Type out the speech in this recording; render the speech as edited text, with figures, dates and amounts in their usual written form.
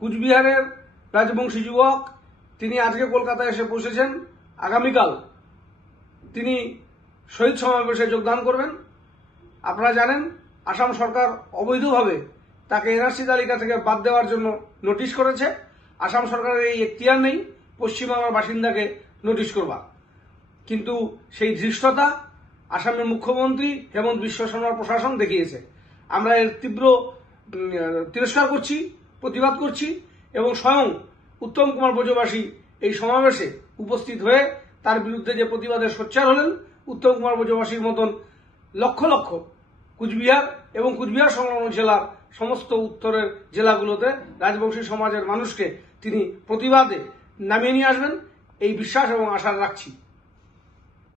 কুচবিহারের রাজবংশী যুবক তিনি আজকে কলকাতায় এসে পৌঁছেছেন। আগামীকাল তিনি শহীদ সমাবেশে যোগদান করবেন। আপনারা জানেন আসাম সরকার অবৈধভাবে তাকে এনআরসি তালিকা থেকে বাদ দেওয়ার জন্য নোটিশ করেছে। আসাম সরকারের এই এখতিয়ার নেই পশ্চিমবাংলার বাসিন্দাকে নোটিশ করবার, কিন্তু সেই ধৃষ্টতা আসামের মুখ্যমন্ত্রী হেমন্ত বিশ্ব শর্মার প্রশাসন দেখিয়েছে। আমরা এর তীব্র তিরস্কার করছি, প্রতিবাদ করছি এবং স্বয়ং উত্তম কুমার ব্রজবাসী এই সমাবেশে উপস্থিত হয়ে তার বিরুদ্ধে যে প্রতিবাদে সোচ্চার হলেন, উত্তম কুমার ব্রজবাসীর মতন লক্ষ লক্ষ কুচবিহার এবং কুচবিহার সংলগ্ন জেলার সমস্ত উত্তরের জেলাগুলোতে রাজবংশী সমাজের মানুষকে তিনি প্রতিবাদে নামিয়ে নিয়ে আসবেন এই বিশ্বাস এবং আশা রাখছি।